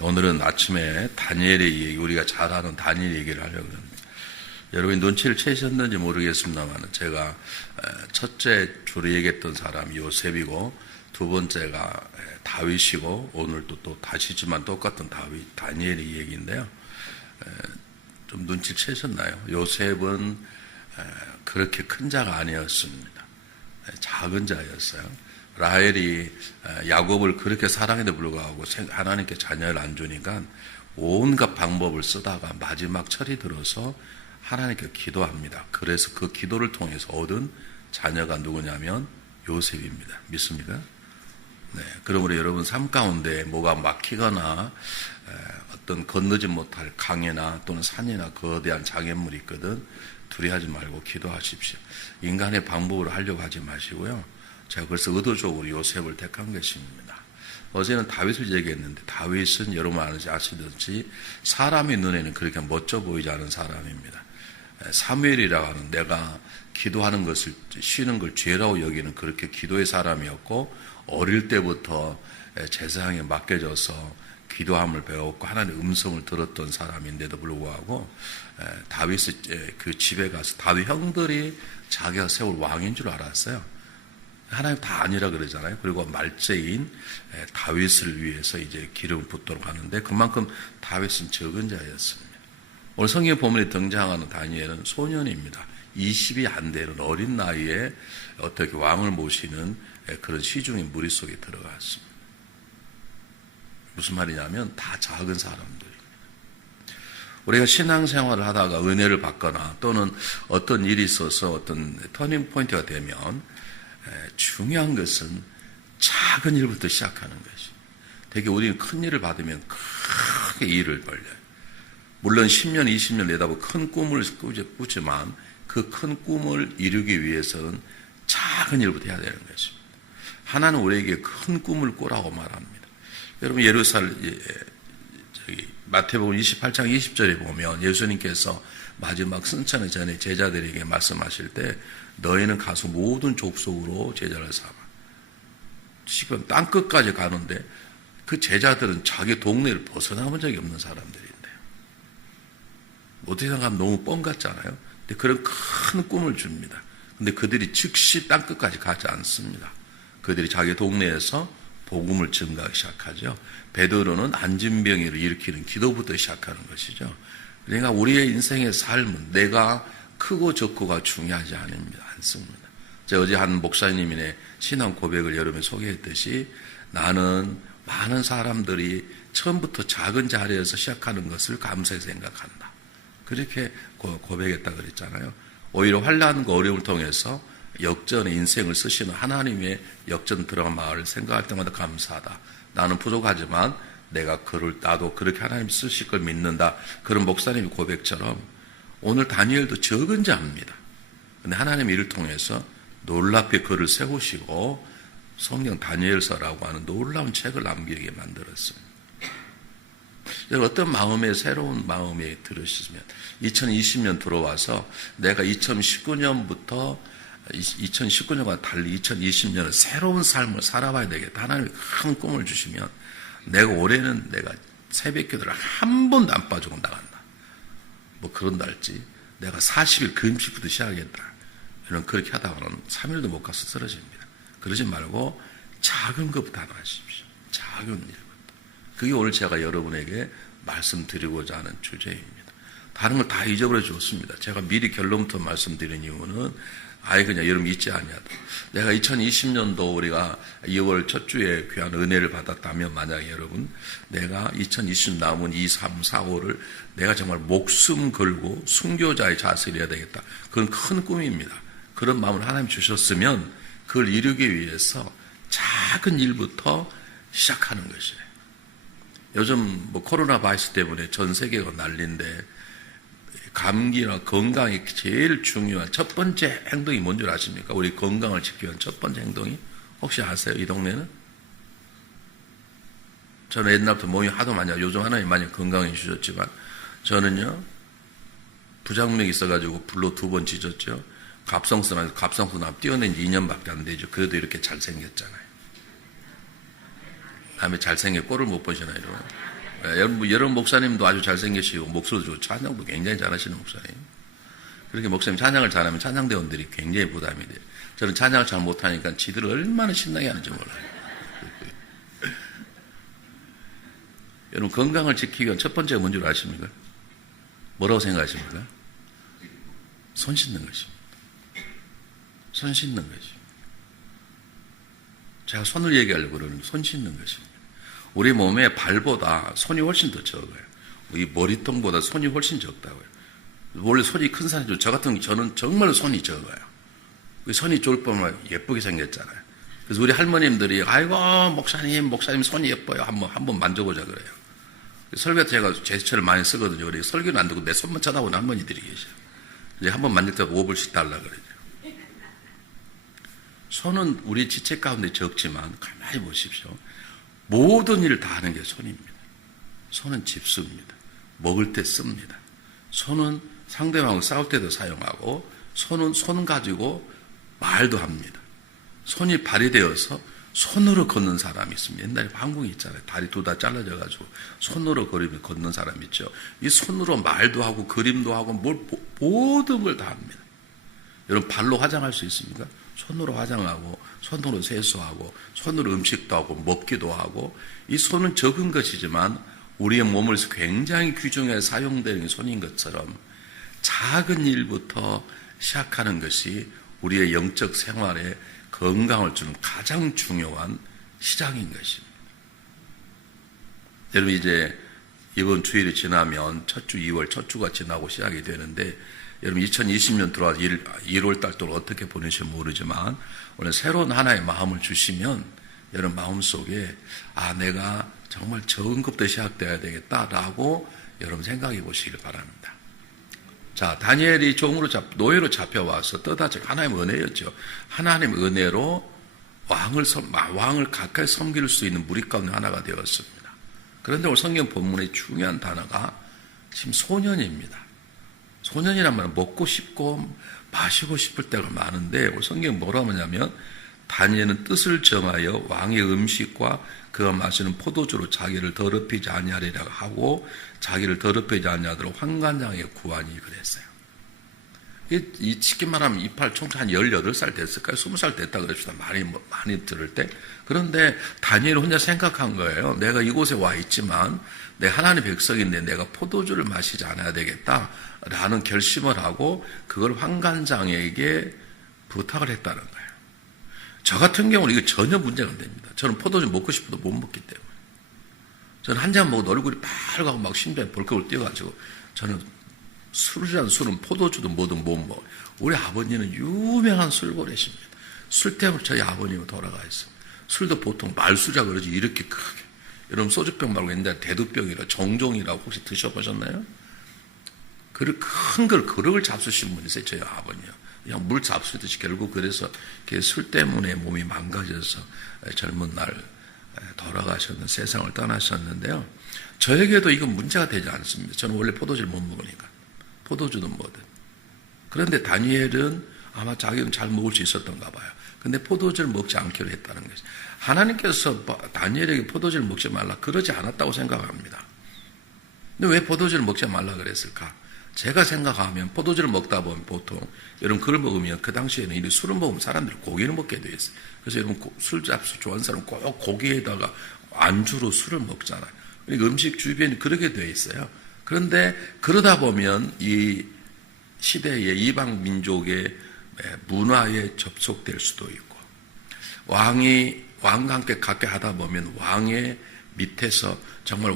오늘은 아침에 다니엘의 얘기, 우리가 잘 아는 다니엘 얘기를 하려고 합니다. 여러분이 눈치를 채셨는지 모르겠습니다만 제가 첫째 주로 얘기했던 사람이 요셉이고 두 번째가 다윗이고 오늘 또 다시지만 똑같은 다니엘의 얘기인데요. 좀 눈치를 채셨나요? 요셉은 그렇게 큰 자가 아니었습니다. 작은 자였어요. 라헬이 야곱을 그렇게 사랑에도 불구하고 하나님께 자녀를 안 주니까 온갖 방법을 쓰다가 마지막 철이 들어서 하나님께 기도합니다. 그래서 그 기도를 통해서 얻은 자녀가 누구냐면 요셉입니다. 믿습니까? 네. 그러므로 여러분 삶 가운데 뭐가 막히거나 어떤 건너지 못할 강이나 또는 산이나 거대한 장애물이 있거든 두려워하지 말고 기도하십시오. 인간의 방법으로 하려고 하지 마시고요. 제가 그래서 의도적으로 요셉을 택한 것입니다. 어제는 다윗을 얘기했는데 다윗은 여러분 아시듯이 사람의 눈에는 그렇게 멋져 보이지 않은 사람입니다. 사무엘이라고 하는 내가 기도하는 것을 쉬는 걸 죄라고 여기는 그렇게 기도의 사람이었고 어릴 때부터 제사장에 맡겨져서 기도함을 배웠고 하나님의 음성을 들었던 사람인데도 불구하고 다윗의 그 집에 가서 다윗 형들이 자기가 세울 왕인 줄 알았어요. 하나님 다 아니라 그러잖아요. 그리고 말제인 다윗을 위해서 이제 기름을 붓도록 하는데 그만큼 다윗은 적은 자였습니다. 오늘 성경 본문에 등장하는 다니엘은 소년입니다. 20이 안 되는 어린 나이에 어떻게 왕을 모시는 그런 시중의 무리 속에 들어갔습니다. 무슨 말이냐면 다 작은 사람들입니다. 우리가 신앙생활을 하다가 은혜를 받거나 또는 어떤 일이 있어서 어떤 터닝 포인트가 되면 중요한 것은 작은 일부터 시작하는 것이. 되게 우리는 큰 일을 받으면 크게 일을 벌려요. 물론 10년, 20년 내다보고 큰 꿈을 꾸지만 그 큰 꿈을 이루기 위해서는 작은 일부터 해야 되는 것입니다. 하나는 우리에게 큰 꿈을 꾸라고 말합니다. 여러분 마태복음 28장 20절에 보면 예수님께서 마지막 승천의 전에 제자들에게 말씀하실 때 너희는 가서 모든 족속으로 제자를 삼아. 지금 땅끝까지 가는데 그 제자들은 자기 동네를 벗어나본 적이 없는 사람들인데 어떻게 생각하면 너무 뻥 같잖아요. 근데 그런 큰 꿈을 줍니다. 근데 그들이 즉시 땅끝까지 가지 않습니다. 그들이 자기 동네에서 복음을 증가하기 시작하죠. 베드로는 안진병이를 일으키는 기도부터 시작하는 것이죠. 그러니까 우리의 인생의 삶은 내가 크고 적고가 중요하지 않습니다. 제가 어제 한 목사님의 신앙 고백을 여러분에 소개했듯이 나는 많은 사람들이 처음부터 작은 자리에서 시작하는 것을 감사히 생각한다. 그렇게 고백했다 그랬잖아요. 오히려 환난과 어려움을 통해서 역전의 인생을 쓰시는 하나님의 역전 들어간 마을을 생각할 때마다 감사하다. 나는 부족하지만 나도 그렇게 하나님 쓰실 걸 믿는다. 그런 목사님의 고백처럼 오늘 다니엘도 적은 자입니다. 근데 하나님이 이를 통해서 놀랍게 그를 세우시고 성경 다니엘서라고 하는 놀라운 책을 남기게 만들었습니다. 어떤 마음에 새로운 마음이 들으시면 2020년 들어와서 내가 2019년과 달리 2020년은 새로운 삶을 살아봐야 되겠다. 하나님이 큰 꿈을 주시면 내가 올해는 내가 새벽 기도를 한 번도 안 빠지고 나간다. 뭐 그런다 할지 내가 40일 금식부터 시작하겠다. 이런 그렇게 하다가는 3일도 못 가서 쓰러집니다. 그러지 말고 작은 것부터 하나 하십시오. 작은 일부터. 그게 오늘 제가 여러분에게 말씀드리고자 하는 주제입니다. 다른 걸 다 잊어버려 줬습니다. 제가 미리 결론부터 말씀드린 이유는 아예 그냥 여러분 잊지 아니하도 내가 2020년도 우리가 2월 첫 주에 귀한 은혜를 받았다면 만약에 여러분 내가 2020년 남은 2, 3, 4, 5를 내가 정말 목숨 걸고 순교자의 자세를 해야 되겠다. 그건 큰 꿈입니다. 그런 마음을 하나님 주셨으면 그걸 이루기 위해서 작은 일부터 시작하는 것이에요. 요즘 코로나 바이러스 때문에 전 세계가 난리인데 감기나 건강이 제일 중요한 첫 번째 행동이 뭔 줄 아십니까? 우리 건강을 지키기 위한 첫 번째 행동이 혹시 아세요? 이 동네는? 저는 옛날부터 몸이 하도 많이 요즘 하나님 많이 건강해 주셨지만 저는요 부장맥이 있어가지고 불로 2번 찢었죠. 갑상선암 뛰어낸 지 2년밖에 안 되죠. 그래도 이렇게 잘생겼잖아요. 다음에 잘생긴 꼴을 못 보시나요, 여러분? 여러분 목사님도 아주 잘생기시고 목소리도 좋고 찬양도 굉장히 잘하시는 목사님. 그렇게 목사님 찬양을 잘하면 찬양대원들이 굉장히 부담이 돼요. 저는 찬양을 잘 못하니까 지들을 얼마나 신나게 하는지 몰라요. 여러분 건강을 지키기 위한 첫 번째가 뭔지 아십니까? 뭐라고 생각하십니까? 손 씻는 것입니다. 손 씻는 것입니다. 제가 손을 얘기하려고 그러는데 손 씻는 것입니다. 우리 몸에 발보다 손이 훨씬 더 적어요. 이 머리통보다 손이 훨씬 적다고요. 원래 손이 큰 사람이죠. 저 같은 저는 정말 손이 적어요. 손이 좋을 뻔만 예쁘게 생겼잖아요. 그래서 우리 할머님들이 아이고 목사님 손이 예뻐요. 한번 만져보자 그래요. 설교 때 제가 제스처를 많이 쓰거든요. 그래서 설교는 안 듣고 내 손만 쳐다보는 할머니들이 계셔요. 이제 한번 만질 때 5불씩 달라 그러죠. 손은 우리 지체 가운데 적지만 가만히 보십시오. 모든 일을 다 하는 게 손입니다. 손은 집습니다. 먹을 때 씁니다. 손은 상대방하고 싸울 때도 사용하고 손은 손 가지고 말도 합니다. 손이 발휘되어서 손으로 걷는 사람이 있습니다. 옛날에 한국에 있잖아요. 다리 둘 다 잘라져가지고 손으로 걷는 사람 있죠. 이 손으로 말도 하고 그림도 하고 모든 걸 다 합니다. 여러분 발로 화장할 수 있습니까? 손으로 화장하고 손으로 세수하고 손으로 음식도 하고 먹기도 하고 이 손은 적은 것이지만 우리의 몸을 굉장히 귀중하게 사용되는 손인 것처럼 작은 일부터 시작하는 것이 우리의 영적 생활에 건강을 주는 가장 중요한 시작인 것입니다. 여러분 이제 이번 주일이 지나면 첫 주 2월 첫 주가 지나고 시작이 되는데 여러분 2020년 들어와서 1월 달 동안 어떻게 보내실지 모르지만 오늘 새로운 하나의 마음을 주시면 여러분 마음속에 내가 정말 적은 것부터 시작돼야 되겠다라고 여러분 생각해 보시길 바랍니다. 자, 다니엘이 노예로 잡혀와서 떠다지 하나님의 은혜였죠. 하나님의 은혜로 왕을 가까이 섬길 수 있는 무리 가운데 하나가 되었습니다. 그런데 오늘 성경 본문의 중요한 단어가 지금 소년입니다. 소년이란 말은 먹고 싶고 마시고 싶을 때가 많은데 오늘 성경이 뭐라고 하냐면 다니엘은 뜻을 정하여 왕의 음식과 그가 마시는 포도주로 자기를 더럽히지 아니하리라고 하고 자기를 더럽히지 아니하도록 환관장에 구하니 그랬어요. 이 쉽게 말하면 이팔 총차 한 18살 됐을까요? 20살 됐다 그럽시다. 많이 들을 때. 그런데 다니엘은 혼자 생각한 거예요. 내가 이곳에 와 있지만 내 하나님의 백성인데 내가 포도주를 마시지 않아야 되겠다라는 결심을 하고 그걸 환관장에게 부탁을 했다는 거예요. 저 같은 경우는 이거 전혀 문제가 안 됩니다. 저는 포도주 먹고 싶어도 못 먹기 때문에. 저는 한 잔 먹어도 얼굴이 빨갛고 막 심장에 벌컥을 뛰어가지고 저는 술은 포도주도 뭐든 못 먹어요. 우리 아버님은 유명한 술고래십니다. 술 때문에 저희 아버님은 돌아가 있습니다. 술도 보통 말수자 그러지 이렇게 크게. 여러분 소주병 말고 옛날에 대두병이라 정종이라고 혹시 드셔보셨나요? 큰 걸 그릇을 잡수신 분이세요. 저희 아버님이요. 그냥 물 잡수듯이 결국 그래서 술 때문에 몸이 망가져서 젊은 날 돌아가셨는 세상을 떠나셨는데요. 저에게도 이건 문제가 되지 않습니다. 저는 원래 포도주를 못 먹으니까. 포도주는 뭐든. 그런데 다니엘은 아마 자기는 잘 먹을 수 있었던가 봐요. 근데 포도주를 먹지 않기로 했다는 것이죠. 하나님께서 다니엘에게 포도주를 먹지 말라 그러지 않았다고 생각합니다. 근데 왜 포도주를 먹지 말라 그랬을까? 제가 생각하면 포도주를 먹다 보면 보통 여러분 그걸 먹으면 그 당시에는 이 술을 먹으면 사람들이 고기를 먹게 돼 있어요. 그래서 여러분 술 잡수 좋아하는 사람은 꼭 고기에다가 안주로 술을 먹잖아요. 그러니까 음식 주변이 그렇게 돼 있어요. 그런데 그러다 보면 이 시대의 이방 민족의 문화에 접속될 수도 있고 왕과 함께 가까이 하다 보면 왕의 밑에서 정말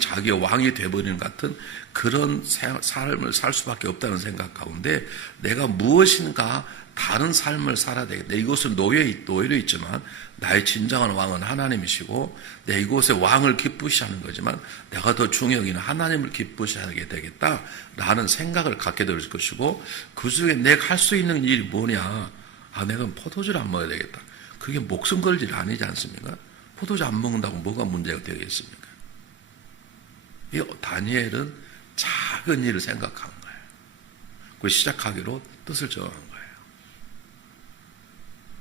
자기 왕이 되어버리는 같은 그런 삶을 살 수밖에 없다는 생각 가운데 내가 무엇인가 다른 삶을 살아야 되겠다. 이곳은 노예로 있지만 나의 진정한 왕은 하나님이시고 내 이곳에 왕을 기쁘시 하는 거지만 내가 더 중요한 하나님을 기쁘시 하게 되겠다라는 생각을 갖게 될 것이고 그 중에 내가 할 수 있는 일이 뭐냐. 내가 포도주를 안 먹어야 되겠다. 그게 목숨 걸 일 아니지 않습니까? 포도주 안 먹는다고 뭐가 문제가 되겠습니까? 이 다니엘은 작은 일을 생각한 거예요. 그 시작하기로 뜻을 정한 거예요.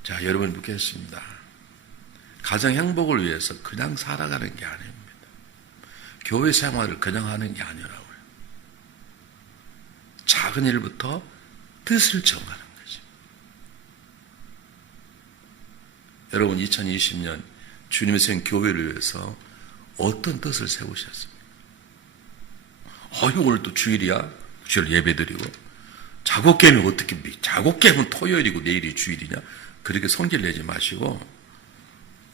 자, 여러분 묻겠습니다. 가정 행복을 위해서 그냥 살아가는 게 아닙니다. 교회 생활을 그냥 하는 게 아니라고요. 작은 일부터 뜻을 정하는 거죠. 여러분 2020년 주님의 생 교회를 위해서 어떤 뜻을 세우셨습니까? 오늘 또 주일이야? 주일 예배드리고 작업 깨면 어떻게 작업 깨면 토요일이고 내일이 주일이냐? 그렇게 성질 내지 마시고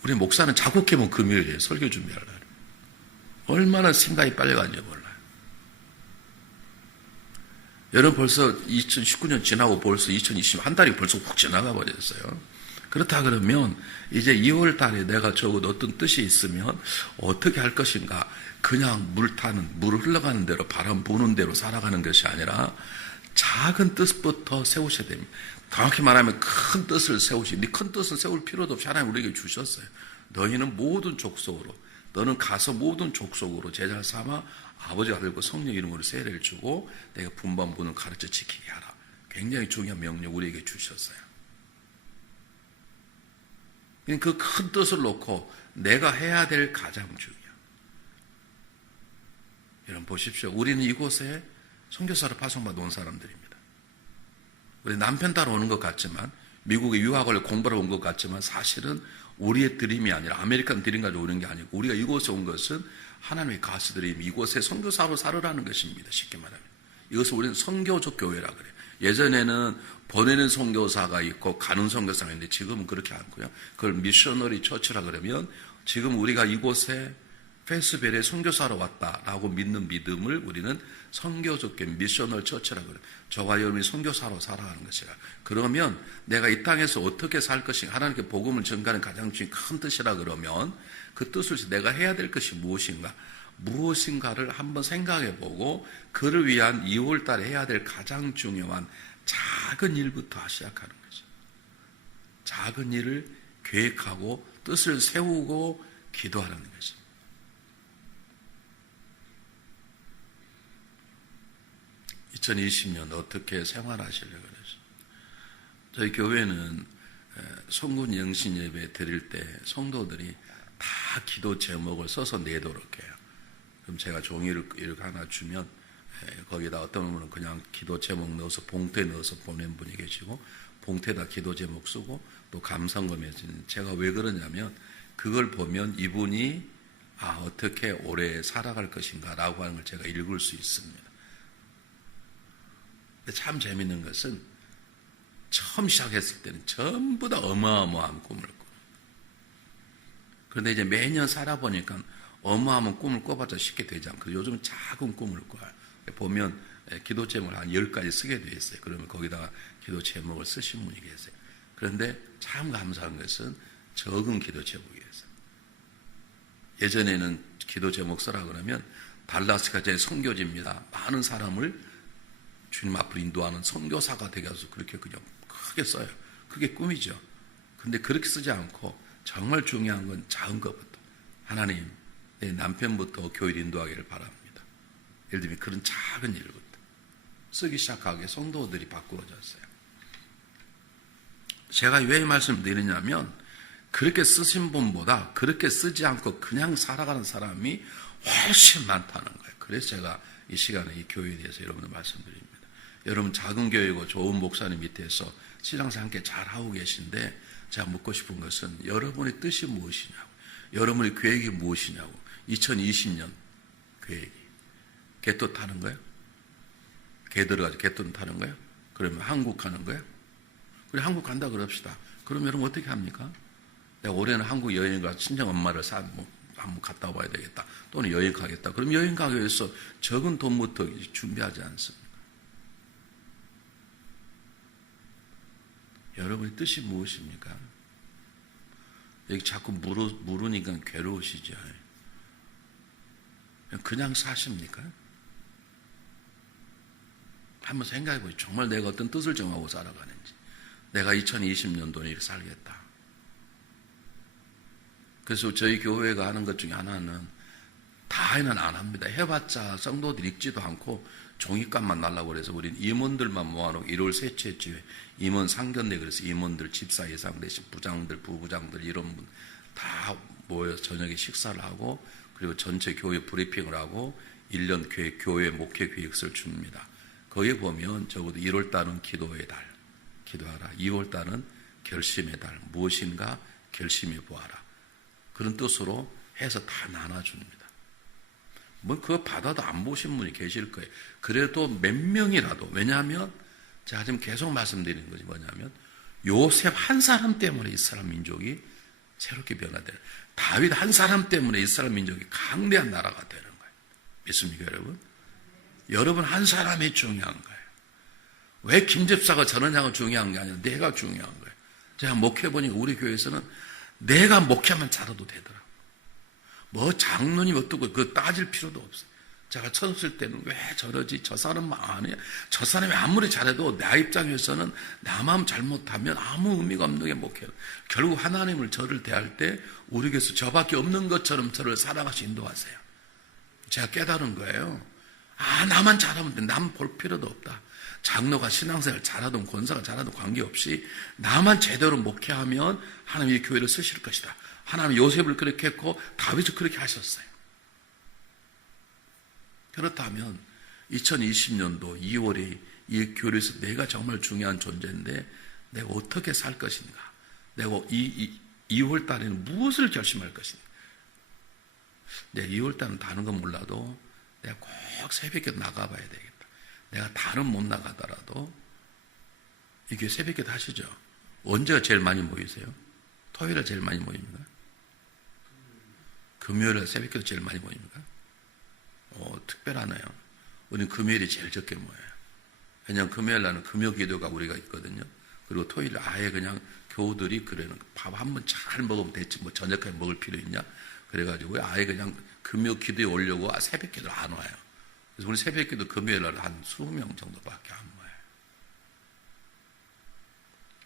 우리 목사는 작업 깨면 금요일에 설교 준비하려고 얼마나 생각이 빨리 가는지 몰라요. 여러분 벌써 2019년 지나고 벌써 2020년 한 달이 벌써 훅 지나가 버렸어요. 그렇다 그러면 이제 2월 달에 내가 적어도 어떤 뜻이 있으면 어떻게 할 것인가? 그냥 물을 흘러가는 대로 바람 부는 대로 살아가는 것이 아니라 작은 뜻부터 세우셔야 됩니다. 정확히 말하면 큰 뜻을 큰 뜻을 세울 필요도 없이 하나님 우리에게 주셨어요. 너희는 모든 족속으로 너는 가서 모든 족속으로 제자를 삼아 아버지 아들과 성령 이름으로 세례를 주고 내가 분반분을 가르쳐 지키게 하라. 굉장히 중요한 명령 우리에게 주셨어요. 그 큰 뜻을 놓고 내가 해야 될 가장 중요한 여러분 보십시오. 우리는 이곳에 선교사로 파송받아 온 사람들입니다. 우리 남편 따라 오는 것 같지만 미국에 유학을 공부하러 온 것 같지만 사실은 우리의 드림이 아니라 아메리칸 드림 가지고 오는 게 아니고 우리가 이곳에 온 것은 하나님의 가스 드림, 이곳에 선교사로 살으라는 것입니다. 쉽게 말하면 이것을 우리는 선교적 교회라 그래요. 예전에는 보내는 선교사가 있고 가는 선교사가 있는데 지금은 그렇게 않고요. 그걸 미셔너리 처치라 그러면 지금 우리가 이곳에 페스벨에 선교사로 왔다라고 믿는 믿음을 우리는 선교적 교회, 미셔널 처치라 그래요. 저와 여러분이 선교사로 살아가는 것이라. 그러면 내가 이 땅에서 어떻게 살 것인가 하나님께 복음을 전가하는 가장 큰 뜻이라 그러면 그 뜻을 내가 해야 될 것이 무엇인가를 한번 생각해 보고 그를 위한 2월 달에 해야 될 가장 중요한 작은 일부터 시작하는 거죠. 작은 일을 계획하고 뜻을 세우고 기도하는 거죠. (2020년) 어떻게 생활하시려고 그러죠? 저희 교회는 성군 영신 예배 드릴 때 성도들이 다 기도 제목을 써서 내도록 해요. 그럼 제가 종이를 이렇게 하나 주면 거기다 어떤 분은 그냥 기도 제목 넣어서 봉투에 넣어서 보낸 분이 계시고 봉투에다 기도 제목 쓰고 또 감상금에 제가 왜 그러냐면 그걸 보면 이분이 어떻게 오래 살아갈 것인가 라고 하는 걸 제가 읽을 수 있습니다. 근데 참 재밌는 것은 처음 시작했을 때는 전부 다 어마어마한 꿈을 꿔요. 그런데 이제 매년 살아보니까 어마어마한 꿈을 꿔봤자 쉽게 되지 않고 요즘은 작은 꿈을 꿔요. 보면 기도 제목을 한 10가지 쓰게 되어 있어요. 그러면 거기다가 기도 제목을 쓰신 분이 계세요. 그런데 참 감사한 것은 적은 기도 제목이었어요. 예전에는 기도 제목 쓰라 그러면 달라스가 제 선교지입니다. 많은 사람을 주님 앞으로 인도하는 선교사가 되게 해서 그렇게 그냥 크게 써요. 그게 꿈이죠. 근데 그렇게 쓰지 않고 정말 중요한 건 작은 것부터 하나님 내 남편부터 교회를 인도하기를 바랍니다. 예를 들면 그런 작은 일부터 쓰기 시작하게 성도들이 바꾸어졌어요. 제가 왜 말씀드리냐면 그렇게 쓰신 분보다 그렇게 쓰지 않고 그냥 살아가는 사람이 훨씬 많다는 거예요. 그래서 제가 이 시간에 이 교회에 대해서 여러분들 말씀드립니다. 여러분 작은 교회고 좋은 목사님 밑에서 신앙생활 함께 잘하고 계신데 제가 묻고 싶은 것은 여러분의 뜻이 무엇이냐고, 여러분의 계획이 무엇이냐고. 2020년 계획이 갯도 타는 거예요? 개 들어가서 갯돈 타는 거예요? 그러면 한국 가는 거예요? 그래 한국 간다 그럽시다. 그럼 여러분 어떻게 합니까? 내가 올해는 한국 여행 가 친정 엄마를 한번 갔다 와야 되겠다. 또는 여행 가겠다. 그럼 여행 가기 위해서 적은 돈부터 준비하지 않습니까? 여러분의 뜻이 무엇입니까? 여기 자꾸 물으니까 괴로우시죠? 그냥 사십니까? 한번 생각해 보세요. 정말 내가 어떤 뜻을 정하고 살아가는지. 내가 2020년도에 이렇게 살겠다. 그래서 저희 교회가 하는 것 중에 하나는 다는 안 합니다. 해봤자 성도들 읽지도 않고 종이값만 날라고 그래서 우리는 임원들만 모아놓고 1월 셋째 주에 임원 상견례 그래서 임원들 집사 예상 대신 부장들 부부장들 이런 분 다 모여서 저녁에 식사를 하고 그리고 전체 교회 브리핑을 하고 1년 교회 목회 계획서를 줍니다. 거기에 보면 적어도 1월 달은 기도의 달, 기도하라. 2월 달은 결심의 달, 무엇인가 결심해 보아라. 그런 뜻으로 해서 다 나눠줍니다. 뭐 그거 받아도 안 보신 분이 계실 거예요. 그래도 몇 명이라도, 왜냐하면 제가 지금 계속 말씀드리는 것이 뭐냐면 요셉 한 사람 때문에 이스라엘 민족이 새롭게 변화돼요. 다윗 한 사람 때문에 이스라엘 민족이 강대한 나라가 되는 거예요. 믿습니까, 여러분? 여러분 한 사람이 중요한 거예요. 왜 김집사가 저러냐가 중요한 게 아니라 내가 중요한 거예요. 제가 목회해보니까 우리 교회에서는 내가 목회하면 잘해도 되더라고요. 뭐 장로님 어떻고 그 따질 필요도 없어요. 제가 처음 쓸 때는 왜 저러지? 저 사람만 안 해? 저 사람이 아무리 잘해도 내 입장에서는 나만 잘못하면 아무 의미가 없는 게 목회예요. 결국 하나님을 저를 대할 때 우리 교회에서 저밖에 없는 것처럼 저를 살아가시 인도하세요. 제가 깨달은 거예요. 나만 잘하면 돼. 남 볼 필요도 없다. 장로가 신앙생활 잘하든 권사가 잘하든 관계없이 나만 제대로 목회하면 하나님이 이 교회를 쓰실 것이다. 하나님 요셉을 그렇게 했고 다윗을 그렇게 하셨어요. 그렇다면 2020년도 2월에 이 교회에서 내가 정말 중요한 존재인데 내가 어떻게 살 것인가? 내가 2월 달에는 무엇을 결심할 것인가? 내가 2월 달은 다른 건 몰라도 내가 꼭 새벽에 나가봐야 되겠다. 내가 다른 못 나가더라도 이게 새벽에 하시죠. 언제가 제일 많이 모이세요? 토요일에 제일 많이 모입니다. 금요일에 새벽에도 제일 많이 모입니다. 특별하네요. 우리는 금요일이 제일 적게 모여요. 왜냐하면 금요일 날은 금요 기도가 우리가 있거든요. 그리고 토요일 아예 그냥 교우들이 그래는 밥 한 번 잘 먹으면 됐지 뭐 저녁까지 먹을 필요 있냐? 그래가지고 아예 그냥 금요 기도에 오려고 새벽 기도를 안 와요. 그래서 우리 새벽 기도 금요일 날 한 20명 정도밖에 안 모여요.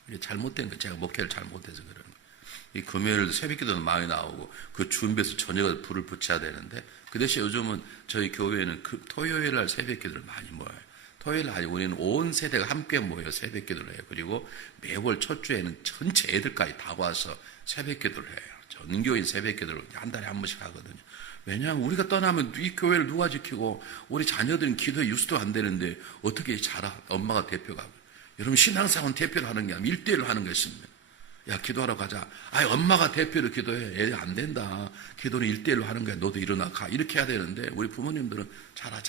이게 잘못된 거, 제가 목회를 잘못해서 그러는 거예요. 이 금요일도 새벽 기도는 많이 나오고 그 준비해서 저녁에 불을 붙여야 되는데 그 대신 요즘은 저희 교회에는 그 토요일 날 새벽 기도를 많이 모여요. 토요일 날 우리는 온 세대가 함께 모여 새벽 기도를 해요. 그리고 매월 첫 주에는 전체 애들까지 다 와서 새벽 기도를 해요. 전교인 새벽 기도를 한 달에 한 번씩 하거든요. 왜냐하면 우리가 떠나면 이 교회를 누가 지키고 우리 자녀들은 기도에 유수도 안 되는데 어떻게 잘하? 엄마가 대표가. 여러분 신앙생활은 대표를 하는 게 아니라 1대1로 하는 것입니다. 야 기도하러 가자. 엄마가 대표로 기도해. 애 안 된다. 기도는 1대1로 하는 거야. 너도 일어나 가. 이렇게 해야 되는데 우리 부모님들은 자라.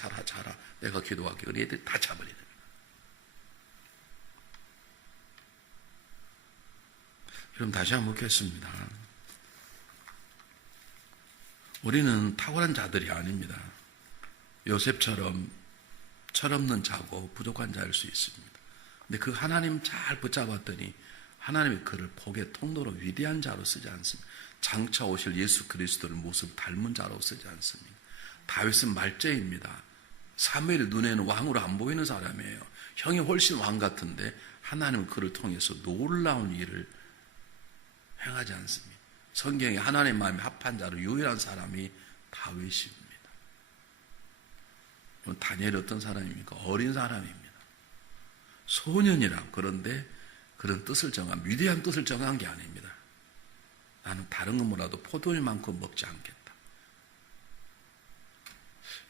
내가 기도할게. 우리 애들 다 자버리는 거야. 여러분 다시 한번 묻겠습니다. 우리는 탁월한 자들이 아닙니다. 요셉처럼 철없는 자고 부족한 자일 수 있습니다. 근데 그 하나님 잘 붙잡았더니 하나님의 그를 복의 통로로 위대한 자로 쓰지 않습니다. 장차 오실 예수 그리스도를 모습 닮은 자로 쓰지 않습니다. 다윗은 말제입니다. 사무엘의 눈에는 왕으로 안 보이는 사람이에요. 형이 훨씬 왕 같은데 하나님은 그를 통해서 놀라운 일을 행하지 않습니다. 성경에 하나님의 마음에 합한 자로 유일한 사람이 다윗입니다. 다니엘이 어떤 사람입니까? 어린 사람입니다. 소년이라. 그런데 그런 뜻을 정한, 위대한 뜻을 정한 게 아닙니다. 나는 다른 건 몰라도 포도주만큼 먹지 않겠다.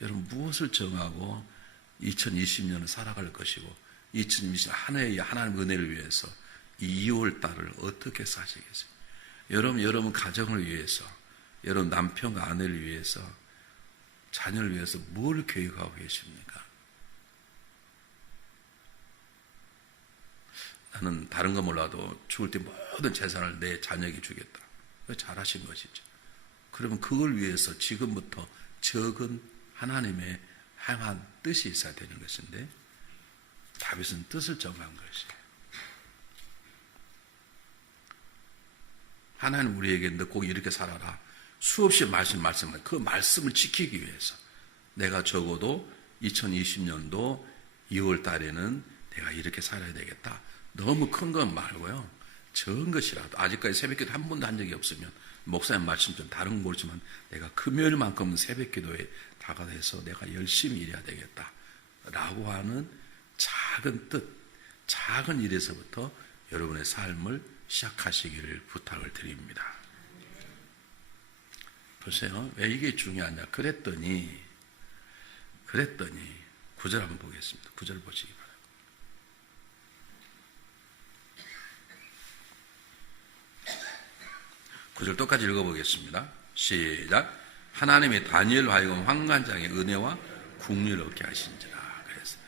여러분 무엇을 정하고 2020년을 살아갈 것이고 2020년 한 해의 하나님의 은혜를 위해서 이 2월 달을 어떻게 사시겠어요? 여러분 가정을 위해서, 여러분 남편과 아내를 위해서, 자녀를 위해서 뭘 계획하고 계십니까? 나는 다른 거 몰라도 죽을 때 모든 재산을 내 자녀에게 주겠다. 잘하신 것이죠. 그러면 그걸 위해서 지금부터 적은 하나님의 향한 뜻이 있어야 되는 것인데 다윗은 뜻을 정한 것이에요. 하나님 우리에게 너 꼭 이렇게 살아라. 수없이 말씀을 그 말씀을 지키기 위해서 내가 적어도 2020년도 2월 달에는 내가 이렇게 살아야 되겠다. 너무 큰 건 말고요. 적은 것이라도 아직까지 새벽기도 한 번도 한 적이 없으면 목사님 말씀 좀 다른 건 모르지만 내가 금요일만큼은 새벽기도에 다가가서 내가 열심히 일해야 되겠다. 라고 하는 작은 뜻, 작은 일에서부터 여러분의 삶을 시작하시기를 부탁을 드립니다. 보세요. 왜 이게 중요하냐. 그랬더니 9절 한번 보겠습니다. 9절 보시기 바랍니다. 9절 똑같이 읽어보겠습니다. 시작. 하나님이 다니엘로 하여금 환관장의 은혜와 국리를 얻게 하신지라. 그래서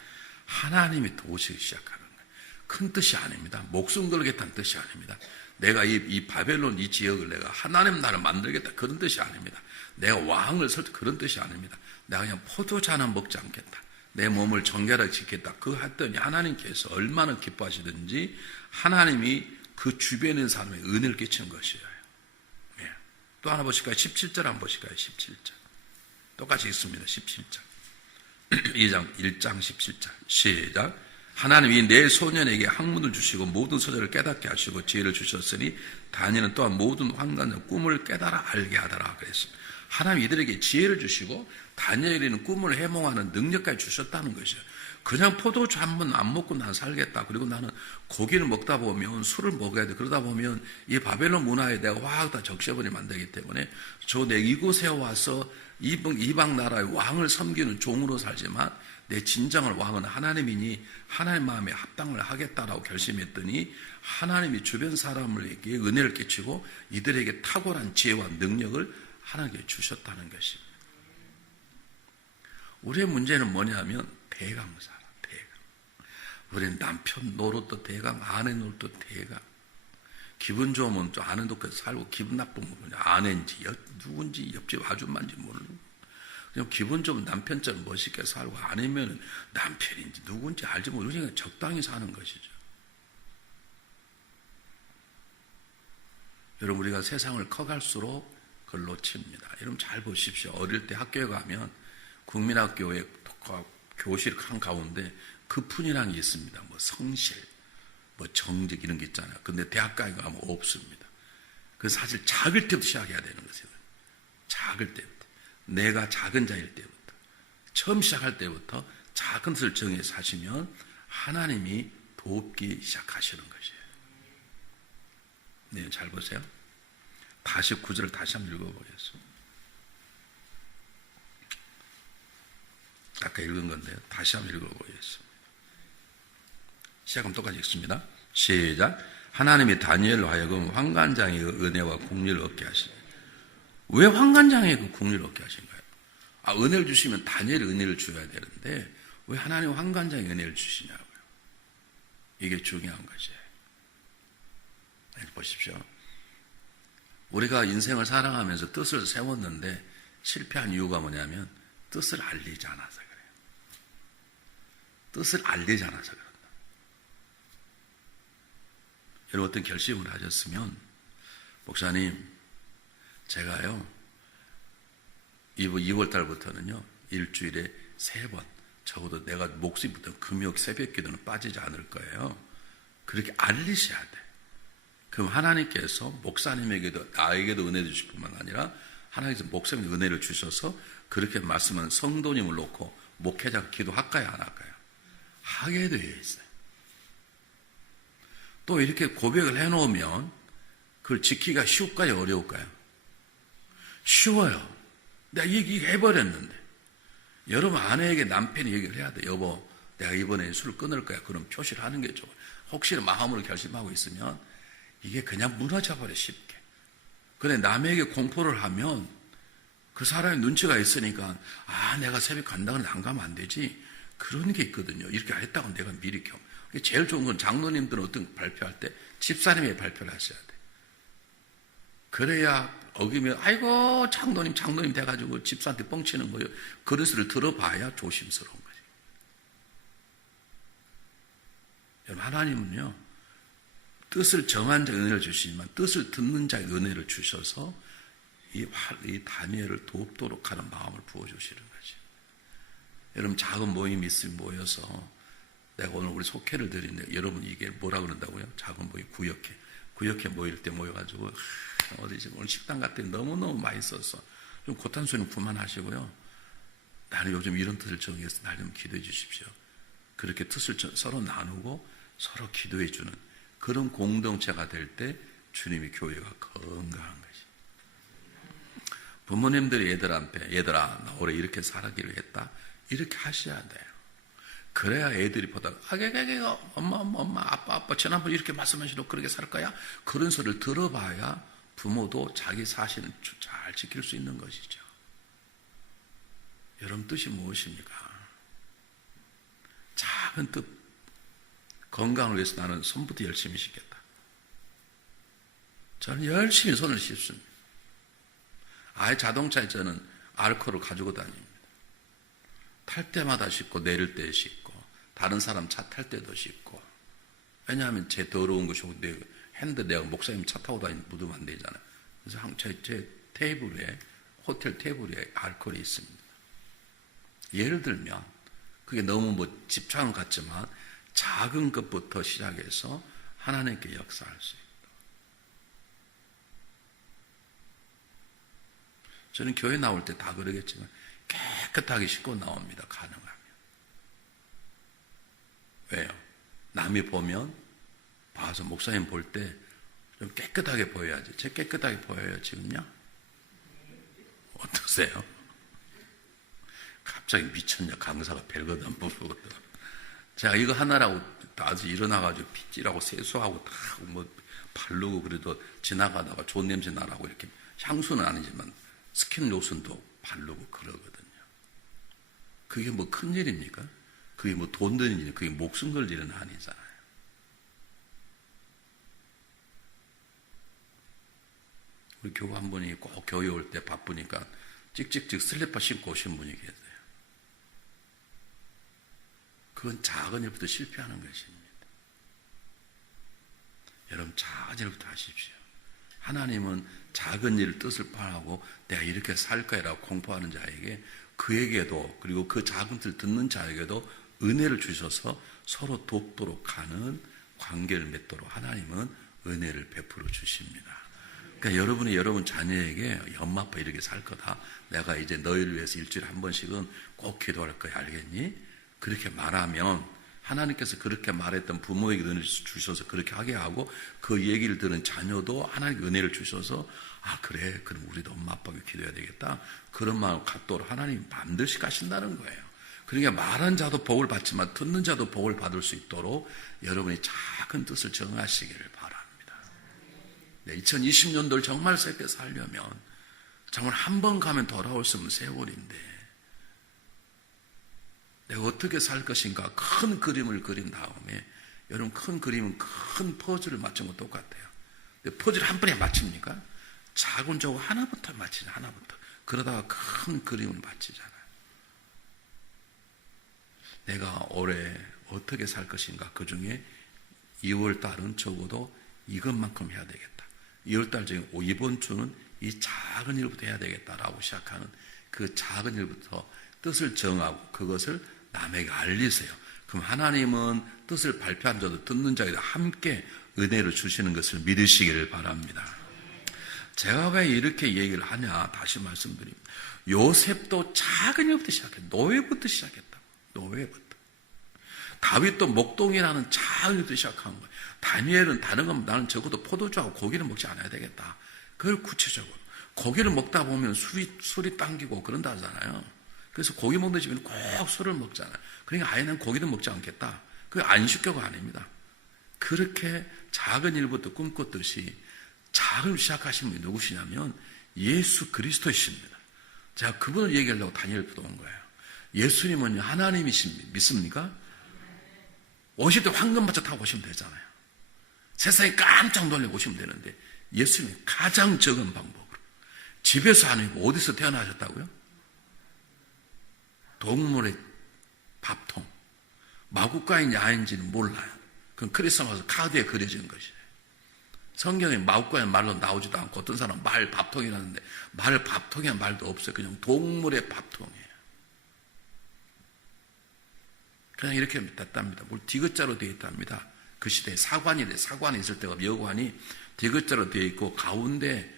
하나님이 도우시기 시작하는 거예요. 큰 뜻이 아닙니다. 목숨 걸겠다는 뜻이 아닙니다. 내가 이 바벨론 이 지역을 내가 하나님 나라를 만들겠다 그런 뜻이 아닙니다. 내가 왕을 설 그런 뜻이 아닙니다. 내가 그냥 포도주나 먹지 않겠다. 내 몸을 정결하게 지켰다. 그거 했더니 하나님께서 얼마나 기뻐하시든지 하나님이 그 주변에 있는 사람에 은혜를 끼치는 것이에요. 예. 또 하나 보실까요? 17절 한번 보실까요? 17절. 똑같이 읽습니다. 17절. 1장 17절. 시작. 하나님이 내 소년에게 학문을 주시고 모든 소절을 깨닫게 하시고 지혜를 주셨으니 다니엘은 또한 모든 환관의 꿈을 깨달아 알게 하더라. 그랬습니다. 하나님 이들에게 지혜를 주시고 다니엘이는 꿈을 해몽하는 능력까지 주셨다는 것이에요. 그냥 포도주 한 번 안 먹고 난 살겠다. 그리고 나는 고기를 먹다 보면 술을 먹어야 돼. 그러다 보면 이 바벨론 문화에 내가 확 다 적셔버리면 안 되기 때문에 내 이곳에 와서 이방 나라의 왕을 섬기는 종으로 살지만 내 진정한 왕은 하나님이니 하나님 마음에 합당을 하겠다라고 결심했더니 하나님이 주변 사람에게 은혜를 끼치고 이들에게 탁월한 지혜와 능력을 하나님께 주셨다는 것입니다. 우리의 문제는 뭐냐면 대강사라. 대강. 우리는 남편 노릇도 대강, 아내 노릇도 대강. 기분 좋으면 또 아내 놓고 살고 기분 나쁘면 그냥 아내인지 누군지 옆집 아줌마인지 모르고 그냥 기분 좋으면 남편처럼 멋있게 살고 아니면 남편인지 누군지 알지 모르니까 적당히 사는 것이죠. 여러분 우리가 세상을 커갈수록 그걸 놓칩니다. 여러분 잘 보십시오. 어릴 때 학교에 가면 국민학교에 교실 한가운데 급훈이라는 게 있습니다. 뭐 성실, 뭐 정직 이런 게 있잖아요. 근데 대학가에 가면 없습니다. 그래서 사실 작을 때부터 시작해야 되는 거죠. 작을 때부터. 내가 작은 자일 때부터. 처음 시작할 때부터 작은 것을 정해서 하시면 하나님이 돕기 시작하시는 것이에요. 네, 잘 보세요. 다시 9절을 다시 한번 읽어보겠습니다. 아까 읽은 건데요. 다시 한번 읽어보겠습니다. 시작하면 똑같이 읽습니다. 시작. 하나님이 다니엘로 하여금 환관장의 은혜와 국리를 얻게 하시니. 왜 환관장의 그 국리를 얻게 하신 거예요? 은혜를 주시면 다니엘이 은혜를 줘야 되는데 왜 하나님 환관장의 은혜를 주시냐고요. 이게 중요한 것이에요. 보십시오. 우리가 인생을 살아가면서 뜻을 세웠는데 실패한 이유가 뭐냐면 뜻을 알리지 않아서 그래요. 뜻을 알리지 않아서 그런다. 여러분 어떤 결심을 하셨으면 목사님 제가요 2월 달부터는요 일주일에 3번 적어도 내가 목숨부터 금요 새벽 기도는 빠지지 않을 거예요. 그렇게 알리셔야 돼. 그럼 하나님께서 목사님에게도 나에게도 은혜 주실 뿐만 아니라 하나님께서 목사님께 은혜를 주셔서 그렇게 말씀하는 성도님을 놓고 목회자가 기도할까요 안 할까요? 하게 되어 있어요. 또 이렇게 고백을 해놓으면 그걸 지키기가 쉬울까요 어려울까요? 쉬워요. 내가 얘기해버렸는데 여러분 아내에게 남편이 얘기를 해야 돼. 여보 내가 이번에 술을 끊을 거야. 그럼 표시를 하는 게 좋아요. 혹시나 마음으로 결심하고 있으면 이게 그냥 무너져버려 쉽게. 그런데 남에게 공포를 하면 그 사람의 눈치가 있으니까 내가 새벽 간다고 안 가면 안 되지. 그런 게 있거든요. 이렇게 했다고 내가 미리 제일 좋은 건 장로님들은 어떤 발표할 때 집사님이 발표를 하셔야 돼. 그래야 어기면 아이고 장로님 돼가지고 집사한테 뻥치는 거예요. 그런 소리를 들어봐야 조심스러운 거지. 여러분 하나님은요 뜻을 정한 자의 은혜를 주시지만 뜻을 듣는 자의 은혜를 주셔서 이 다니엘을 돕도록 하는 마음을 부어주시는 거지. 여러분 작은 모임이 있으면 모여서 내가 오늘 우리 속회를 드리는데 여러분 이게 뭐라 그런다고요? 작은 모임 구역회 모일 때 모여가지고 어디지 오늘 식당 갔더니 너무너무 맛있어서 좀 고탄수는 그만하시고요. 나는 요즘 이런 뜻을 정해서 날 좀 기도해 주십시오. 그렇게 뜻을 서로 나누고 서로 기도해 주는 그런 공동체가 될 때 주님의 교회가 건강한 것이. 부모님들이 애들한테 얘들아 나 올해 이렇게 살아기로 했다 이렇게 하셔야 돼요. 그래야 애들이 보다 엄마 아빠 지난번 이렇게 말씀하시고 그렇게 살 거야? 그런 소리를 들어봐야 부모도 자기 사실을 잘 지킬 수 있는 것이죠. 여러분 뜻이 무엇입니까? 작은 뜻, 건강을 위해서 나는 손부터 열심히 씻겠다. 저는 열심히 손을 씻습니다. 아예 자동차에 저는 알코올을 가지고 다닙니다. 탈 때마다 씻고 내릴 때 씻고 다른 사람 차 탈 때도 씻고. 왜냐하면 제 더러운 것이 내 핸드 내가 목사님 차 타고 다니면 묻으면 안 되잖아요. 그래서 제 테이블 위에 호텔 테이블 위에 알코올이 있습니다. 예를 들면 그게 너무 집착은 같지만 작은 것부터 시작해서 하나님께 역사할 수 있다. 저는 교회 나올 때 다 그러겠지만 깨끗하게 씻고 나옵니다. 가능하면. 왜요? 남이 보면 봐서 목사님 볼 때 좀 깨끗하게 보여야지. 제 깨끗하게 보여요 지금요? 어떠세요? 갑자기 미쳤냐 강사가 별것도 안 보거든. 제가 이거 하나라고 아주 일어나가지고 빗질하고 세수하고 다 바르고 그래도 지나가다가 좋은 냄새 나라고 이렇게 향수는 아니지만 스킨 로션도 바르고 그러거든요. 그게 큰일입니까? 그게 돈 드는 일, 그게 목숨 걸 일은 아니잖아요. 우리 교우 한 분이 꼭 교회 올 때 바쁘니까 찍찍찍 슬리퍼 신고 오신 분이 계세요. 그건 작은 일부터 실패하는 것입니다. 여러분 작은 일부터 하십시오. 하나님은 작은 일 뜻을 파하고 내가 이렇게 살 거야라고 공포하는 자에게 그에게도 그리고 그 작은 뜻을 듣는 자에게도 은혜를 주셔서 서로 돕도록 하는 관계를 맺도록 하나님은 은혜를 베풀어 주십니다. 그러니까 여러분이 여러분 자녀에게 엄마 아빠 이렇게 살 거다. 내가 이제 너희를 위해서 일주일에 한 번씩은 꼭 기도할 거야. 알겠니? 그렇게 말하면 하나님께서 그렇게 말했던 부모에게 은혜를 주셔서 그렇게 하게 하고 그 얘기를 들은 자녀도 하나님께 은혜를 주셔서 아 그래 그럼 우리도 엄마 아빠가 기도해야 되겠다. 그런 마음 갖도록 하나님 반드시 가신다는 거예요. 그러니까 말한 자도 복을 받지만 듣는 자도 복을 받을 수 있도록 여러분이 작은 뜻을 정하시기를 바랍니다. 2020년도를 정말 새롭게 살려면 정말 한 번 가면 돌아올 수 없는 세월인데 내가 어떻게 살 것인가 큰 그림을 그린 다음에 여러분 큰 그림은 큰 퍼즐을 맞춘 것 똑같아요. 근데 퍼즐 한 번에 맞춥니까? 작은 저거 하나부터 맞히자 하나부터. 그러다가 큰 그림을 맞히잖아요. 내가 올해 어떻게 살 것인가 그 중에 2월 달은 적어도 이것만큼 해야 되겠다. 2월 달 중에 이번 주는 이 작은 일부터 해야 되겠다라고 시작하는 그 작은 일부터 뜻을 정하고 그것을 남에게 알리세요. 그럼 하나님은 뜻을 발표한 자도 듣는 자에게 함께 은혜를 주시는 것을 믿으시기를 바랍니다. 제가 왜 이렇게 얘기를 하냐 다시 말씀드립니다. 요셉도 작은 일부터 시작했다. 노예부터 시작했다. 노예부터. 다윗도 목동이라는 작은 일부터 시작한 거예요. 다니엘은 다른 건 나는 적어도 포도주하고 고기를 먹지 않아야 되겠다. 그걸 구체적으로. 고기를 먹다 보면 술이 당기고 그런다 하잖아요. 그래서 고기 먹는 집에는 꼭 술을 먹잖아요. 그러니까 아예 난 고기도 먹지 않겠다. 그게 안식교가 아닙니다. 그렇게 작은 일부터 꿈꿨듯이 작은 일 시작하신 분이 누구시냐면 예수 그리스도이십니다. 제가 그분을 얘기하려고 다니엘부터 온 거예요. 예수님은 하나님이십니다. 믿습니까? 오실 때 황금마차 타고 오시면 되잖아요. 세상에 깜짝 놀라고 오시면 되는데 예수님이 가장 적은 방법으로 집에서 아니고 어디서 태어나셨다고요? 동물의 밥통. 마구간이 아닌지는 몰라요. 그건 크리스마스 카드에 그려진 것이에요. 성경에 마구간의 말로 나오지도 않고 어떤 사람은 말 밥통이라는데 말 밥통이란 말도 없어요. 그냥 동물의 밥통이에요. 그냥 이렇게 됐답니다. 뭘 디귿자로 되어 있답니다. 그 시대에 사관이 있을 때가 여관이 디귿자로 되어 있고 가운데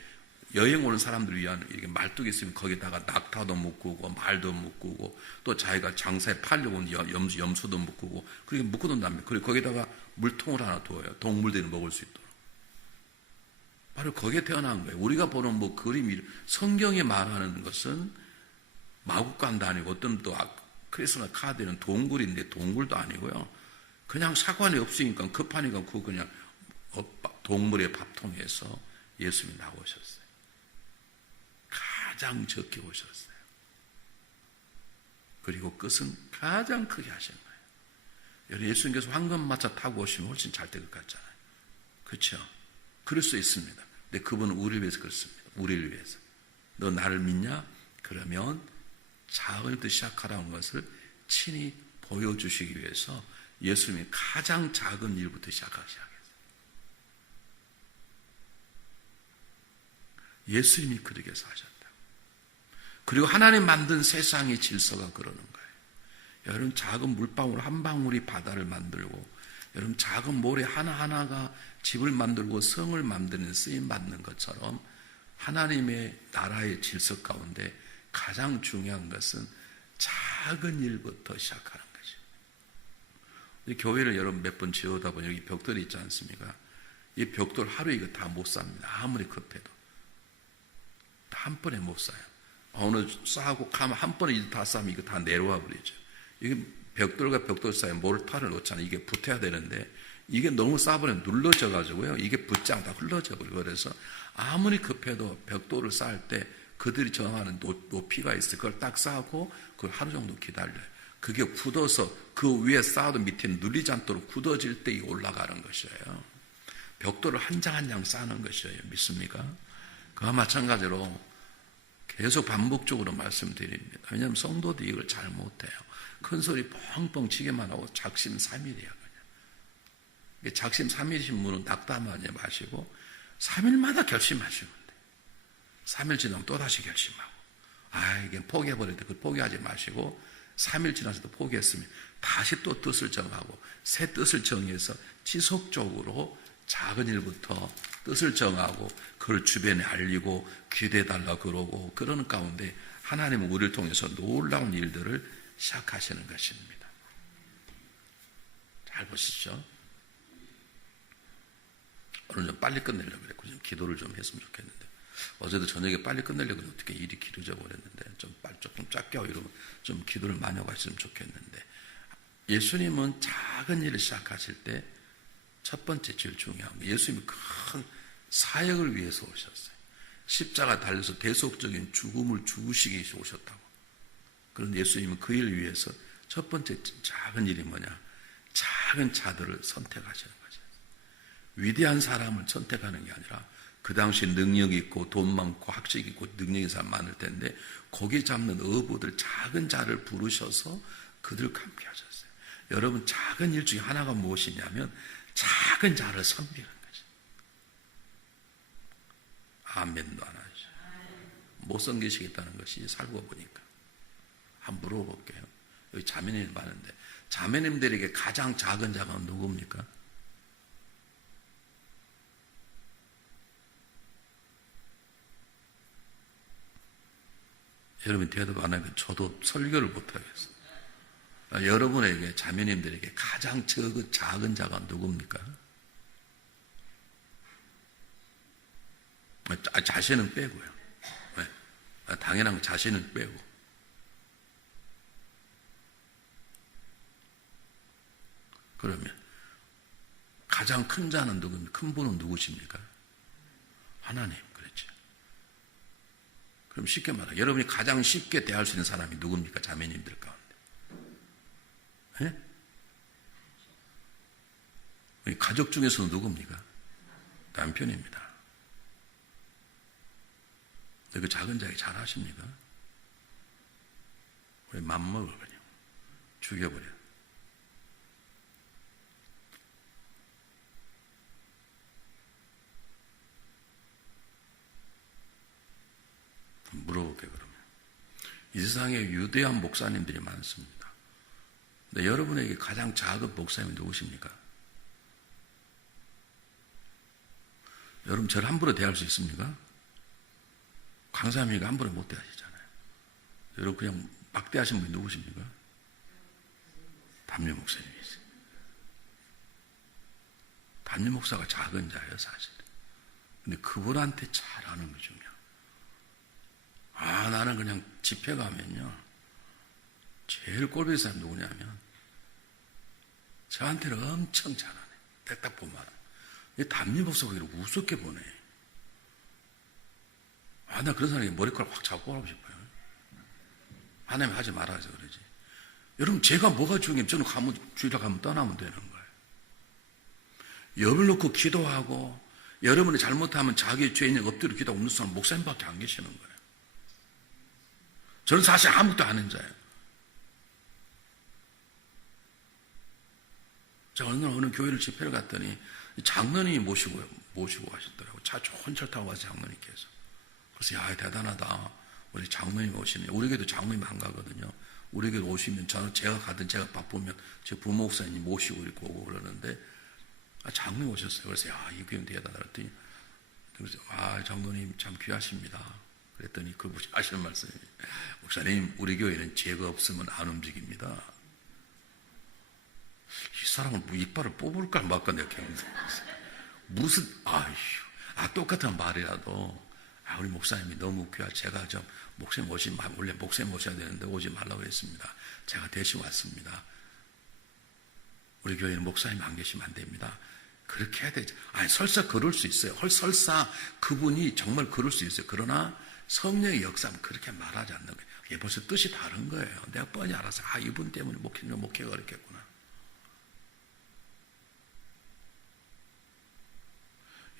여행 오는 사람들을 위한 이렇게 말뚝이 있으면 거기다가 낙타도 묶고 말도 묶고 또 자기가 장사에 팔려고 온 염소도 묶고 그렇게 묶어둔답니다. 그리고 거기다가 물통을 하나 두어요. 동물들이 먹을 수 있도록. 바로 거기에 태어난 거예요. 우리가 보는 뭐 그림이, 성경이 말하는 것은 마구간도 아니고 어떤 또 크리스마스 카드는 동굴인데 동굴도 아니고요. 그냥 사관이 없으니까 급하니까 그 그냥 동물의 밥통에서 예수님이 나오셨어요. 가장 적게 오셨어요. 그리고 끝은 가장 크게 하신 거예요. 여러분, 예수님께서 황금마차 타고 오시면 훨씬 잘 될 것 같잖아요. 그렇죠? 그럴 수 있습니다. 근데 그분은 우리를 위해서 그렇습니다. 우리를 위해서. 너 나를 믿냐? 그러면 작은 일부터 시작하라는 것을 친히 보여주시기 위해서 예수님이 가장 작은 일부터 시작하기 시작했어요. 예수님이 그렇게 사셨다. 그리고 하나님 만든 세상의 질서가 그러는 거예요. 여러분, 작은 물방울 한 방울이 바다를 만들고, 여러분, 작은 모래 하나하나가 집을 만들고 성을 만드는 쓰임 받는 것처럼 하나님의 나라의 질서 가운데 가장 중요한 것은 작은 일부터 시작하는 거죠. 교회를 여러분 몇 번 지어오다 보니 여기 벽돌이 있지 않습니까? 이 벽돌 하루에 이거 다 못 삽니다. 아무리 급해도. 한 번에 못 사요. 어느 싸고 가면 한 번에 다 싸면 이거 다 내려와 버리죠. 이게 벽돌과 벽돌 사이에 모르타를 놓잖아요. 이게 붙어야 되는데 이게 너무 싸버리면 눌러져 가지고요. 이게 붙지 않다 흘러져 버리고, 그래서 아무리 급해도 벽돌을 쌓을 때 그들이 정하는 높이가 있어요. 그걸 딱 쌓고 그걸 하루 정도 기다려요. 그게 굳어서 그 위에 쌓아도 밑에 눌리지 않도록 굳어질 때 올라가는 것이에요. 벽돌을 한 장 한 장 쌓는 것이에요. 믿습니까? 그와 마찬가지로 계속 반복적으로 말씀드립니다. 왜냐하면 성도들이 이걸 잘 못해요. 큰 소리 뻥뻥 치기만 하고 작심삼일이야. 그냥 작심삼일이신 분은 낙담하지 마시고 3일마다 결심하시면 돼요. 3일 지나면 또다시 결심하고, 이게 포기해버릴 때 그 포기하지 마시고 3일 지나서도 포기했으면 다시 또 뜻을 정하고 새 뜻을 정해서 지속적으로 작은 일부터 뜻을 정하고 그걸 주변에 알리고 기대해달라 그러고, 그러는 가운데 하나님은 우리를 통해서 놀라운 일들을 시작하시는 것입니다. 잘 보시죠. 오늘 좀 빨리 끝내려고 그랬고 좀 기도를 좀 했으면 좋겠는데, 어제도 저녁에 빨리 끝내려고 어떻게 일이 길어져 버렸는데 조금 짧게 하고 이러면 좀 기도를 많이 하고 했으면 좋겠는데, 예수님은 작은 일을 시작하실 때 첫 번째 제일 중요한 거, 예수님이 큰 사역을 위해서 오셨어요. 십자가 달려서 대속적인 죽음을 죽으시기 위해서 오셨다고. 그런데 예수님은 그 일을 위해서 첫 번째 작은 일이 뭐냐? 작은 자들을 선택하시는 거죠. 위대한 사람을 선택하는 게 아니라, 그 당시 능력 있고 돈 많고 학식 있고 능력 있는 사람 많을 텐데 고기 잡는 어부들 작은 자를 부르셔서 그들과 함께 하셨어요. 여러분, 작은 일 중에 하나가 무엇이냐면 작은 자를 섬기는 거죠. 아멘도 안 하죠. 못 섬기시겠다는 것이 살고 보니까. 한번 물어볼게요. 여기 자매님 많은데 자매님들에게 가장 작은 자가 누굽니까? 여러분 대답 안 하면 저도 설교를 못하겠어요. 여러분에게, 자매님들에게 가장 작은 자가 누굽니까? 자신은 빼고요. 네. 당연한 자신은 빼고. 그러면 가장 큰 자는 누굽니까? 큰 분은 누구십니까? 하나님. 그렇죠. 그럼 쉽게 말하면 여러분이 가장 쉽게 대할 수 있는 사람이 누굽니까? 자매님들 가운데. 네? 가족 중에서는 누굽니까? 남편입니다. 그 작은 자에게 잘하십니까? 왜 맘먹을 그냥 죽여버려. 물어볼게. 그러면 이 세상에 유대한 목사님들이 많습니다. 근데 여러분에게 가장 작은 목사님이 누구십니까? 여러분 저를 함부로 대할 수 있습니까? 강사님이가 함부로 못 대하시잖아요. 여러분 그냥 막대하신 분이 누구십니까? 담임 목사님이세요. 담임 목사가 작은 자예요, 사실. 근데 그분한테 잘하는 거죠. 나는 그냥 집회 가면요, 제일 꼴보기 사람 누구냐면 저한테는 엄청 잘하네. 딱 보면 담임 목사가 우습게 보네. 나 그런 사람이 머리카락 확 잡고 하고 싶어요. 하나님 하지 말아서 그러지. 여러분, 제가 뭐가 중요해요? 저는 주일에 가면 떠나면 되는 거예요. 열을 놓고 기도하고, 여러분이 잘못하면 자기의 죄인을 엎드려 기도하고 웃는 사람 목사님밖에 안 계시는 거예요. 저는 사실 아무것도 아는 자예요. 제가 어느 교회를 집회를 갔더니 장로님이 모시고 하셨더라고요. 차 좋은 차 타고 와서 장로님께서. 그래서 야, 대단하다. 우리 장로님 오시네. 우리 교회도 장로님 안 가거든요. 우리 교회 오시면 제가 가든 제가 바쁘면 제 부모 목사님 모시고 이렇게 오고 그러는데, 장로님 오셨어요. 그래서 이 교회는 대단하다 그랬더니, 그래서 장로님 참 귀하십니다. 그랬더니 그분이 하시는 말씀이, 목사님, 우리 교회는 죄가 없으면 안 움직입니다. 이 사람은 이빨을 뽑을까 말까 내가 경험했어요. 무슨 똑같은 말이라도 우리 목사님이 너무 귀하다. 제가 목사님 원래 목사님 오셔야 되는데 오지 말라고 했습니다. 제가 대신 왔습니다. 우리 교회는 목사님 안 계시면 안 됩니다. 그렇게 해야 되죠. 설사 그럴 수 있어요. 설사 그분이 정말 그럴 수 있어요. 그러나 성령의 역사는 그렇게 말하지 않는 거예요. 이게 벌써 뜻이 다른 거예요. 내가 뻔히 알아서 이분 때문에 목회가 어렵겠구나.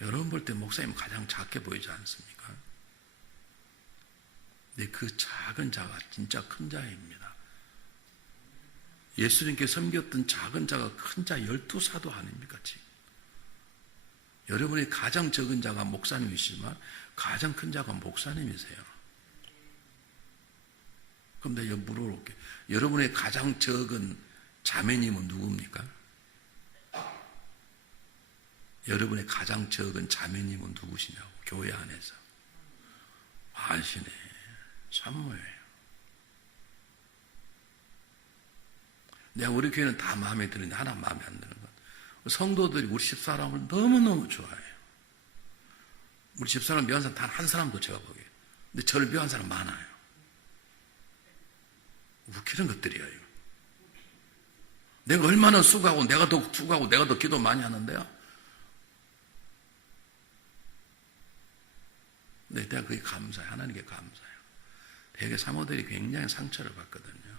여러분 볼 때 목사님은 가장 작게 보이지 않습니까? 근데 그 작은 자가 진짜 큰 자입니다. 예수님께 섬겼던 작은 자가 큰 자 12사도 아닙니까? 지금 여러분의 가장 적은 자가 목사님이시지만 가장 큰 자가 목사님이세요. 그럼 내가 물어볼게요. 여러분의 가장 적은 자매님은 누굽니까? 여러분의 가장 적은 자매님은 누구시냐고, 교회 안에서. 아시네. 참모예요. 내가 우리 교회는 다 마음에 드는데 하나 마음에 안 드는 것. 성도들이 우리 집사람을 너무너무 좋아해요. 우리 집사람 미워하는 사람 단 한 사람도 제가 보기에. 근데 저를 미워하는 사람 많아요. 웃기는 것들이에요. 이거. 내가 얼마나 수고하고 내가 더 수고하고 내가 더 기도 많이 하는데요. 근데 내가 그게 감사해요. 하나님께 감사해요. 되게 사모들이 굉장히 상처를 받거든요.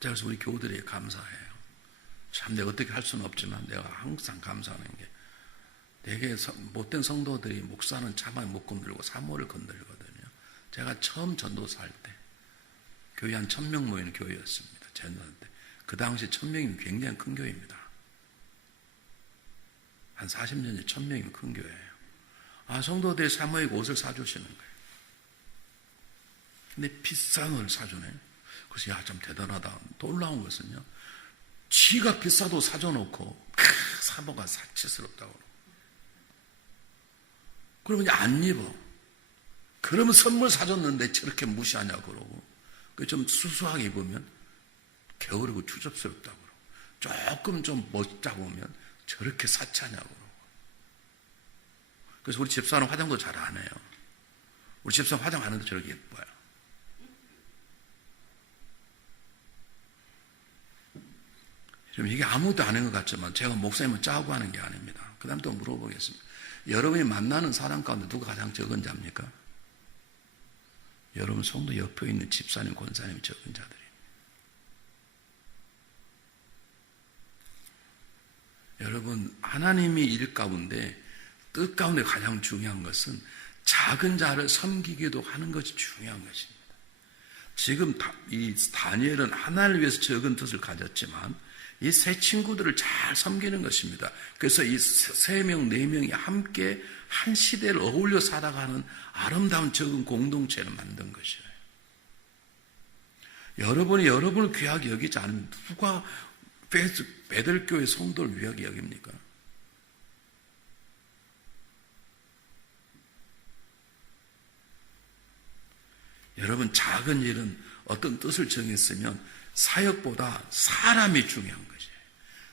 제가 그래서 우리 교우들에게 감사해요. 참 내가 어떻게 할 수는 없지만 내가 항상 감사하는 게, 되게 못된 성도들이 목사는 차마 못 건들고 사모를 건들거든요. 제가 처음 전도사 할 때 교회 한 1000명 모이는 교회였습니다. 전도할 때. 그 당시 1000명이면 굉장히 큰 교회입니다. 한 40년 전에 1000명이면 큰 교회예요. 성도들이 사모에게 옷을 사주시는 거예요. 근데 비싼 옷을 사주네. 그래서 좀 대단하다. 놀라운 것은요, 지가 비싸도 사줘놓고 사모가 사치스럽다고. 그러면 안 입어. 그러면 선물 사줬는데 저렇게 무시하냐고 그러고, 좀 수수하게 입으면 게으르고 추접스럽다고 그러고, 조금 좀 멋있다고 하면 저렇게 사치하냐고 그러고. 그래서 우리 집사람 화장도 잘 안 해요. 우리 집사람 화장 안 해도 저렇게 예뻐요. 이게 아무것도 아닌 것 같지만 제가 목사님은 짜고 하는 게 아닙니다. 그 다음 또 물어보겠습니다. 여러분이 만나는 사람 가운데 누가 가장 적은 자입니까? 여러분 성도 옆에 있는 집사님, 권사님이 적은 자들입니다. 여러분, 하나님이 일 가운데, 뜻 가운데 가장 중요한 것은 작은 자를 섬기기도 하는 것이 중요한 것입니다. 지금 이 다니엘은 하나님을 위해서 적은 뜻을 가졌지만 이 세 친구들을 잘 섬기는 것입니다. 그래서 이 3명, 4명이 함께 한 시대를 어울려 살아가는 아름다운 적은 공동체를 만든 것이에요. 여러분이 여러분을 귀하게 여기지 않으면 누가 베들교회 성도를 귀하게 여깁니까? 여러분, 작은 일은 어떤 뜻을 정했으면 사역보다 사람이 중요한 것이에요.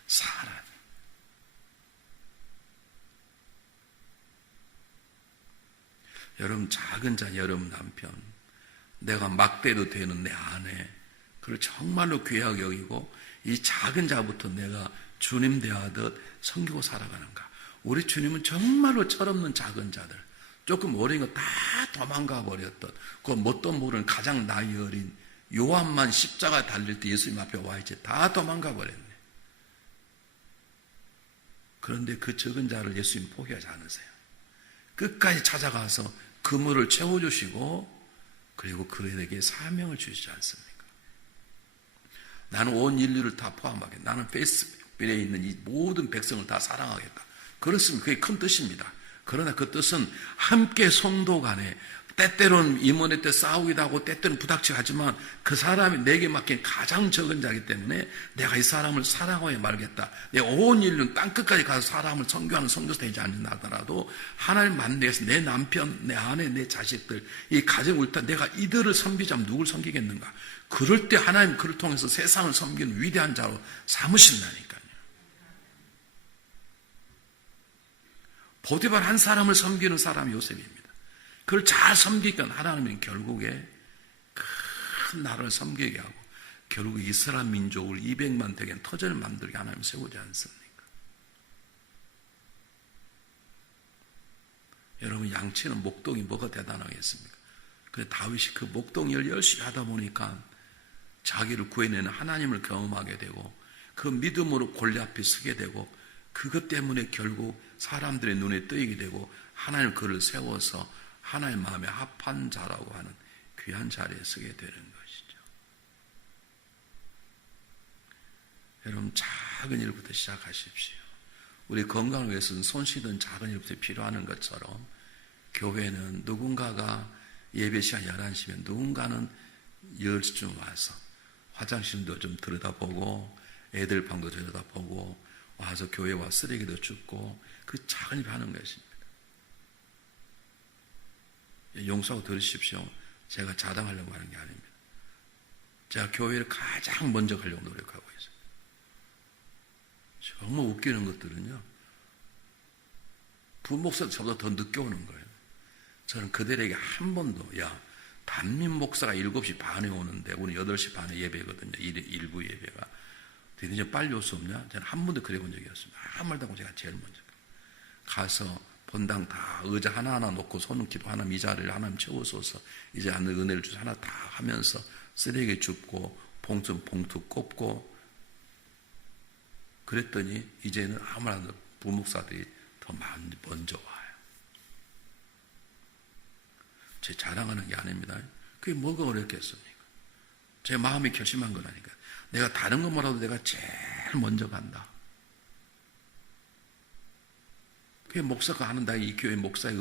사람. 여러분 작은 자, 여러분 남편, 내가 막대도 되는 내 아내, 그걸 정말로 귀하게 여기고 이 작은 자부터 내가 주님 대하듯 섬기고 살아가는가. 우리 주님은 정말로 철없는 작은 자들, 조금 어린 거 다 도망가 버렸던 그 뭣도 모르는 가장 나이 어린 요한만 십자가에 달릴 때 예수님 앞에 와 있지 다 도망가 버렸네. 그런데 그 적은 자를 예수님 포기하지 않으세요. 끝까지 찾아가서 그물을 채워주시고 그리고 그에게 사명을 주시지 않습니까? 나는 온 인류를 다 포함하겠다. 나는 페이스북에 있는 이 모든 백성을 다 사랑하겠다. 그렇습니다. 그게 큰 뜻입니다. 그러나 그 뜻은 함께 성도 간에 때때로는 임원회 때 싸우기도 하고 때때로는 부닥치고 하지만 그 사람이 내게 맡긴 가장 적은 자이기 때문에 내가 이 사람을 사랑하여 말겠다. 내 온 인류는 땅끝까지 가서 사람을 선교하는 선교사 되지 않는다 하더라도 하나님 만나서 내 남편, 내 아내, 내 자식들 이 가정을 일단 내가 이들을 섬기자면 누굴 섬기겠는가. 그럴 때 하나님 그를 통해서 세상을 섬기는 위대한 자로 삼으신다니까요. 보디발 한 사람을 섬기는 사람이 요셉입니다. 그걸 잘 섬기니까 하나님은 결국에 큰 나라를 섬기게 하고 결국 이스라엘 민족을 200만 되게 터전을 만들게 하나님 세우지 않습니까? 여러분 양치는 목동이 뭐가 대단하겠습니까? 그래서 다윗이 그 목동 일 열심히 하다 보니까 자기를 구해내는 하나님을 경험하게 되고 그 믿음으로 골리앗이 서게 되고 그것 때문에 결국 사람들의 눈에 뜨이게 되고 하나님 그를 세워서 하나님 마음에 합한 자라고 하는 귀한 자리에 서게 되는 것이죠. 여러분 작은 일부터 시작하십시오. 우리 건강을 위해서는 손 씻는 작은 일부터 필요한 것처럼 교회는 누군가가 예배 시간 11시면 누군가는 10시쯤 와서 화장실도 좀 들여다보고 애들 방도 들여다보고 와서 교회 와 쓰레기도 줍고 그 작은 일 하는 것입니다. 용서하고 들으십시오. 제가 자랑하려고 하는 게 아닙니다. 제가 교회를 가장 먼저 가려고 노력하고 있어요. 정말 웃기는 것들은요. 부목사도 저보다 더 늦게 오는 거예요. 저는 그들에게 한 번도 담임 목사가 7시 반에 오는데 오늘 8시 반에 예배거든요. 일부 예배가. 너희들 빨리 올 수 없냐? 저는 한 번도 그래 본 적이 없습니다. 아무 말도 하고 제가 제일 먼저 가서 본당 다 의자 하나하나 놓고 손은 기도하나님 이 자리를 하나님 채우소서 이제 하는 은혜를 주셔서 하나 다 하면서 쓰레기 줍고 봉투 꼽고 그랬더니 이제는 아무나 부목사들이 더 먼저 와요. 제 자랑하는 게 아닙니다. 그게 뭐가 어렵겠습니까? 제 마음이 결심한 거라니까. 내가 다른 거 뭐라도 내가 제일 먼저 간다. 그게 목사가 하는 다 이 교회 목사의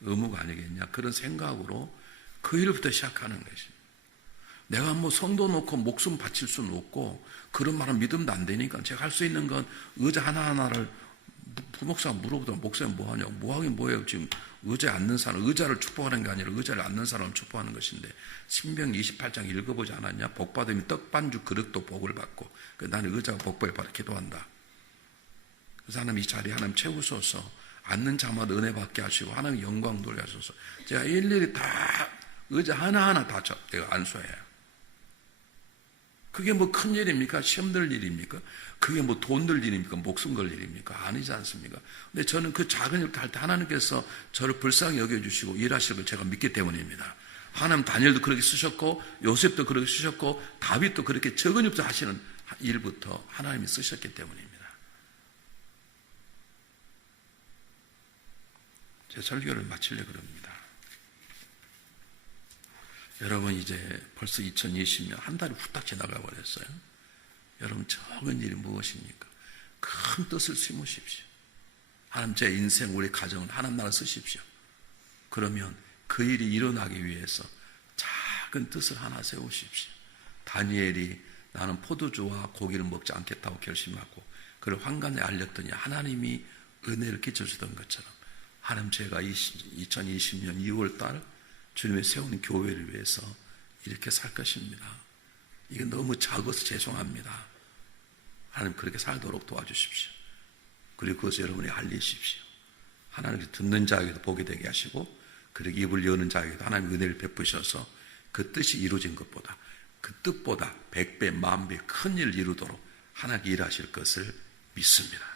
의무가 아니겠냐. 그런 생각으로 그 일부터 시작하는 것입니다. 내가 뭐 성도 놓고 목숨 바칠 수는 없고 그런 말은 믿음도 안 되니까 제가 할 수 있는 건 의자 하나하나를 부목사가 물어보더라고요. 목사님 뭐 하냐고. 뭐 하긴 뭐예요. 지금 의자에 앉는 사람, 의자를 축복하는 게 아니라 의자를 앉는 사람을 축복하는 것인데 신명 28장 읽어보지 않았냐. 복받으면 떡반죽 그릇도 복을 받고 나는 의자가 복받을 바라 기도한다. 그 사람 이 자리에 하나님 채우소서 앉는 자마다 은혜 받게 하시고 하나님 영광 돌려주소서. 제가 일일이 다 의자 하나하나 다 내가 안수해요. 그게 뭐 큰 일입니까? 시험 들 일입니까? 그게 뭐 돈 들 일입니까? 목숨 걸 일입니까? 아니지 않습니까? 근데 저는 그 작은 일을 할 때 하나님께서 저를 불쌍히 여겨주시고 일하실 걸 제가 믿기 때문입니다. 하나님 다니엘도 그렇게 쓰셨고 요셉도 그렇게 쓰셨고 다윗도 그렇게 적은 일부터 하시는 일부터 하나님이 쓰셨기 때문입니다. 제 설교를 마치려고 합니다. 여러분 이제 벌써 2020년 한 달이 후딱 지나가 버렸어요. 여러분 적은 일이 무엇입니까? 큰 뜻을 심으십시오. 하나님 제 인생 우리 가정을 하나님 나라 쓰십시오. 그러면 그 일이 일어나기 위해서 작은 뜻을 하나 세우십시오. 다니엘이 나는 포도주와 고기를 먹지 않겠다고 결심하고 그를 환관에 알렸더니 하나님이 은혜를 끼쳐주던 것처럼 하나님 제가 2020년 2월달 주님의 세운 교회를 위해서 이렇게 살 것입니다. 이게 너무 작아서 죄송합니다. 하나님 그렇게 살도록 도와주십시오. 그리고 그것을 여러분이 알리십시오. 하나님께서 듣는 자에게도 보게 되게 하시고 그렇게 입을 여는 자에게도 하나님의 은혜를 베푸셔서 그 뜻이 이루어진 것보다 그 뜻보다 100배, 10,000배 큰 일을 이루도록 하나님께 일하실 것을 믿습니다.